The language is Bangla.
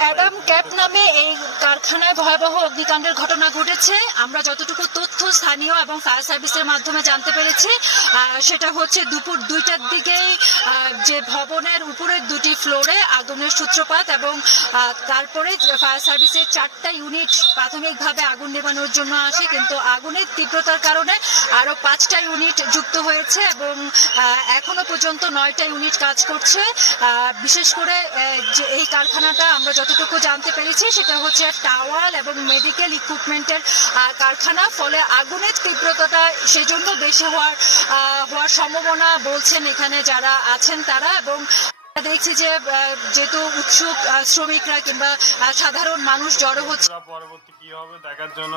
অ্যাডাম ক্যাপ নামে এই কারখানায় ভয়াবহ অগ্নিকাণ্ডের ঘটনা ঘটেছে। আমরা যতটুকু তথ্য স্থানীয় এবং ফায়ার সার্ভিসের মাধ্যমে জানতে পেরেছি সেটা হচ্ছে দুপুর দুইটার দিকেই যে ভবনের উপরের দুটি ফ্লোরে আগুনের সূত্রপাত এবং তারপরে ফায়ার সার্ভিসের চারটা ইউনিট প্রাথমিকভাবে আগুন নেভানোর জন্য আসে, কিন্তু আগুনের তীব্রতার কারণে আরও পাঁচটা ইউনিট যুক্ত হয়েছে এবং এখনও পর্যন্ত নয়টা ইউনিট কাজ করছে। বিশেষ করে যে এই কারখানাটা আমরা যতটুকু জানতে পেরেছি, সেটা হচ্ছে টাওয়াল এবং মেডিকেল ইকুইপমেন্টের কারখানা। ফলে আগুনের তীব্রতাটা সেজন্য দেশে হওয়ার আহ, হওয়ার সম্ভাবনা বলছেন এখানে যারা আছেন তারা এবং দেখছি যে আহ, যেহেতু উৎসুক শ্রমিকরা কিংবা সাধারণ মানুষ জড়ো হচ্ছে। পরবর্তী কি হবে দেখার জন্য